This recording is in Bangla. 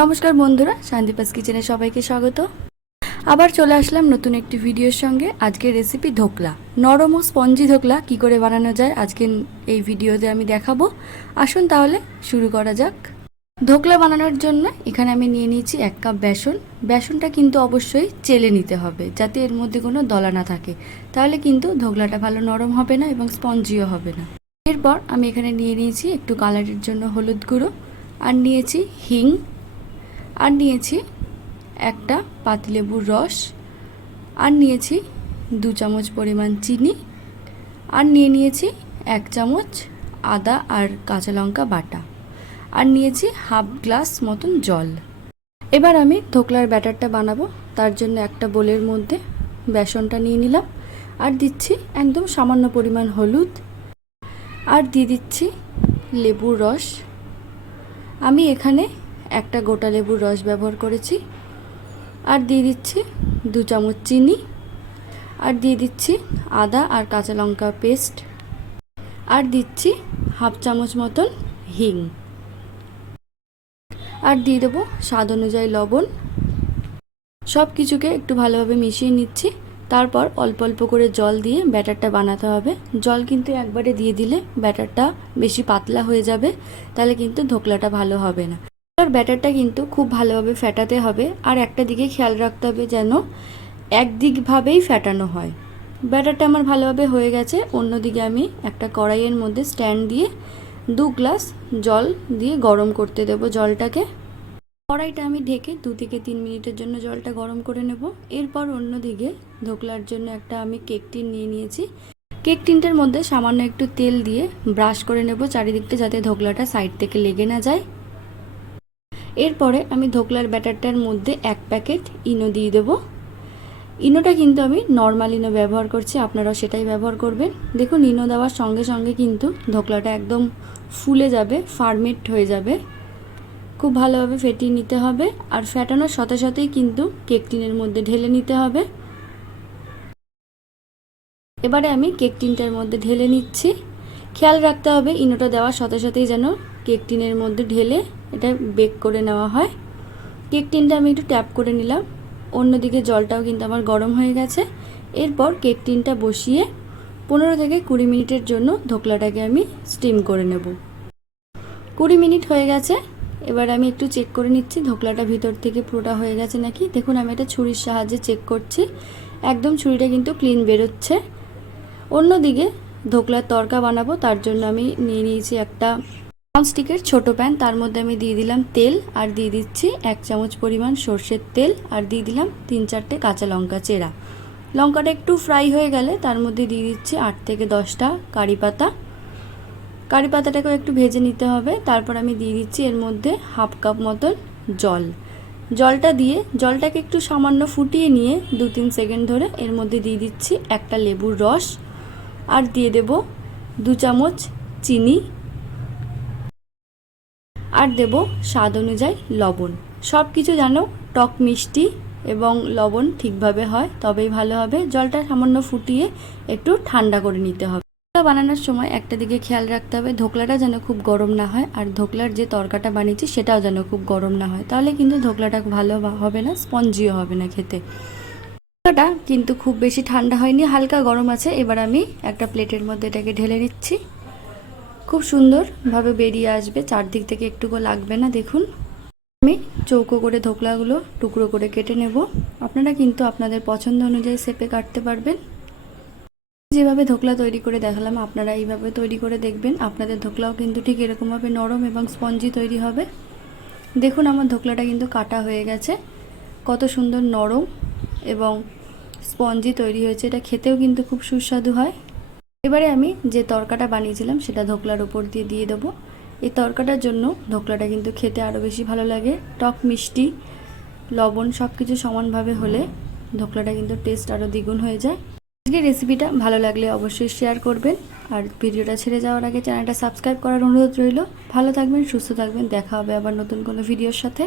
নমস্কার বন্ধুরা, শান্তিপাস কিচেনে সবাইকে স্বাগত। আবার চলে আসলাম নতুন একটি ভিডিওর সঙ্গে। আজকের রেসিপি ধোকলা। নরম ও স্পঞ্জি ধোকলা কী করে বানানো যায় আজকে এই ভিডিওতে আমি দেখাবো। আসুন তাহলে শুরু করা যাক। ধোকলা বানানোর জন্য এখানে আমি নিয়ে নিয়েছি 1 কাপ বেসন। বেসনটা কিন্তু অবশ্যই চেলে নিতে হবে যাতে এর মধ্যে কোনো দলা না থাকে, তাহলে কিন্তু ধোকলাটা ভালো নরম হবে না এবং স্পঞ্জিও হবে না। এরপর আমি এখানে নিয়ে নিয়েছি একটু কালারের জন্য হলুদ গুঁড়ো, আর নিয়েছি হিং, আর নিয়েছি একটা পাতিলেবুর রস, আর নিয়েছি 2 চামচ পরিমাণ চিনি, আর নিয়েছি 1 চামচ আদা আর কাঁচা লঙ্কা বাটা, আর নিয়েছি হাফ গ্লাস মতন জল। এবার আমি ধোকলার ব্যাটারটা বানাবো। তার জন্য একটা বোলের মধ্যে বেসনটা নিয়ে নিলাম, আর দিচ্ছি একদম সামান্য পরিমাণ হলুদ, আর দিয়ে দিচ্ছি লেবুর রস। আমি এখানে একটা গোটা লেবুর রস ব্যবহার করেছি, আর দিয়ে দিচ্ছি 2 চামচ চিনি, আর দিয়ে দিচ্ছি আদা আর কাঁচা লঙ্কা পেস্ট, আর দিচ্ছি হাফ চামচ মতন হিং, আর দিয়ে দেবো স্বাদ অনুযায়ী লবণ। সব কিছুকে একটু ভালোভাবে মিশিয়ে নিচ্ছি। তারপর অল্প অল্প করে জল দিয়ে ব্যাটারটা বানাতে হবে। জল কিন্তু একবারে দিয়ে দিলে ব্যাটারটা বেশি পাতলা হয়ে যাবে, তাহলে কিন্তু ধোকলাটা ভালো হবে না। ব্যাটারটা কিন্তু খুব ভালোভাবে ফেটাতে হবে, আর একটা দিকে খেয়াল রাখতে হবে যেন একদিকভাবেই ফেটানো হয়। ব্যাটারটা আমার ভালোভাবে হয়ে গেছে। অন্যদিকে আমি একটা কড়াইয়ের মধ্যে স্ট্যান্ড দিয়ে 2 গ্লাস জল দিয়ে গরম করতে দেবো জলটাকে। কড়াইটা আমি ঢেকে 2 থেকে 3 মিনিটের জন্য জলটা গরম করে নেব। এরপর অন্যদিকে ধোকলার জন্য একটা আমি কেক টিন নিয়ে নিয়েছি। কেক টিনটার মধ্যে সামান্য একটু তেল দিয়ে ব্রাশ করে নেব চারিদিকটা, যাতে ধোকলাটা সাইড থেকে লেগে না যায়। এরপরে আমি ধোকলার ব্যাটারটার মধ্যে 1 প্যাকেট ইনো দিয়ে দেবো। ইনোটা কিন্তু আমি নর্মাল ইনো ব্যবহার করছি, আপনারাও সেটাই ব্যবহার করবেন। দেখুন, ইনো দেওয়ার সঙ্গে সঙ্গে কিন্তু ধোকলাটা একদম ফুলে যাবে, ফার্মেন্ট হয়ে যাবে। খুব ভালোভাবে ফেটিয়ে নিতে হবে, আর ফেটানোর সাথে সাথেই কিন্তু কেক টিনের মধ্যে ঢেলে নিতে হবে। এবারে আমি কেক টিনটার মধ্যে ঢেলে নিচ্ছি। খেয়াল রাখতে হবে ইনোটা দেওয়ার সাথে সাথেই যেন কেক টিনের মধ্যে ঢেলে এটা বেক করে নেওয়া হয়। কেক টিনটা আমি একটু ট্যাপ করে নিলাম। অন্যদিকে জলটাও কিন্তু আমার গরম হয়ে গেছে। এরপর কেক টিনটা বসিয়ে 15 থেকে 20 মিনিটের জন্য ধোকলাটাকে আমি স্টিম করে নেব। 20 মিনিট হয়ে গেছে। এবার আমি একটু চেক করে নিচ্ছি ধোকলাটা ভিতর থেকে পুরোটা হয়ে গেছে নাকি। দেখুন, আমি এটা ছুরির সাহায্যে চেক করছি। একদম ছুরিটা কিন্তু ক্লিন বেরোচ্ছে। অন্যদিকে ধোকলার তড়কা বানাবো, তার জন্য আমি নিয়ে নিয়েছি একটা ননস্টিকের ছোট প্যান। তার মধ্যে আমি দিয়ে দিলাম তেল, আর দিয়ে দিচ্ছি 1 চামচ পরিমাণ সর্ষের তেল, আর দিয়ে দিলাম 3-4টে কাঁচা লঙ্কা চেরা। লঙ্কাটা একটু ফ্রাই হয়ে গেলে তার মধ্যে দিয়ে দিচ্ছি 8 থেকে 10টা কারি পাতা। কারি পাতাটাকেও একটু ভেজে নিতে হবে। তারপর আমি দিয়ে দিচ্ছি এর মধ্যে হাফ কাপ মতন জল। জলটা দিয়ে জলটাকে একটু সামান্য ফুটিয়ে নিয়ে 2-3 সেকেন্ড ধরে এর মধ্যে দিয়ে দিচ্ছি একটা লেবুর রস, আর দিয়ে দেব 2 চামচ চিনি, আর দেব স্বাদ অনুযায়ী লবণ। সব কিছু যেন টক মিষ্টি এবং লবণ ঠিকভাবে হয়, তবেই ভালো হবে। জলটা সামান্য ফুটিয়ে একটু ঠান্ডা করে নিতে হবে। ধোকলা বানানোর সময় একটা দিকে খেয়াল রাখতে হবে ধোকলাটা যেন খুব গরম না হয়, আর ধোকলার যে তরকাটা বানিয়েছি সেটাও যেন খুব গরম না হয়, তাহলে কিন্তু ধোকলাটা ভালো হবে না, স্পঞ্জিও হবে না খেতে। ধোকলাটা কিন্তু খুব বেশি ঠান্ডা হয়নি, হালকা গরম আছে। এবার আমি একটা প্লেটের মধ্যে এটাকে ঢেলে নিচ্ছি। খুব সুন্দরভাবে বেরিয়ে আসবে, চারদিক থেকে একটুকু লাগবে না। দেখুন, আমি চৌকো করে ধোকলাগুলো টুকরো করে কেটে নেব। আপনারা কিন্তু আপনাদের পছন্দ অনুযায়ী শেপে কাটতে পারবেন। যেভাবে ধোকলা তৈরি করে দেখালাম আপনারা এইভাবে তৈরি করে দেখবেন, আপনাদের ধোকলাও কিন্তু ঠিক এরকমভাবে নরম এবং স্পঞ্জি তৈরি হবে। দেখুন, আমার ধোকলাটা কিন্তু কাটা হয়ে গেছে। কত সুন্দর নরম এবং স্পঞ্জি তৈরি হয়েছে। এটা খেতেও কিন্তু খুব সুস্বাদু হয়। এবারে আমি যে তরকাটা বানিয়েছিলাম সেটা ধোকলার ওপর দিয়ে দেবো। এই তরকাটার জন্য ধোকলাটা কিন্তু খেতে আরও বেশি ভালো লাগে। টক মিষ্টি লবণ সব কিছু সমানভাবে হলে ধোকলাটা কিন্তু টেস্ট আরও দ্বিগুণ হয়ে যায়। আজকের রেসিপিটা ভালো লাগলে অবশ্যই শেয়ার করবেন, আর ভিডিওটা ছেড়ে যাওয়ার আগে চ্যানেলটা সাবস্ক্রাইব করার অনুরোধ রইল। ভালো থাকবেন, সুস্থ থাকবেন। দেখা হবে আবার নতুন কোনো ভিডিওর সাথে।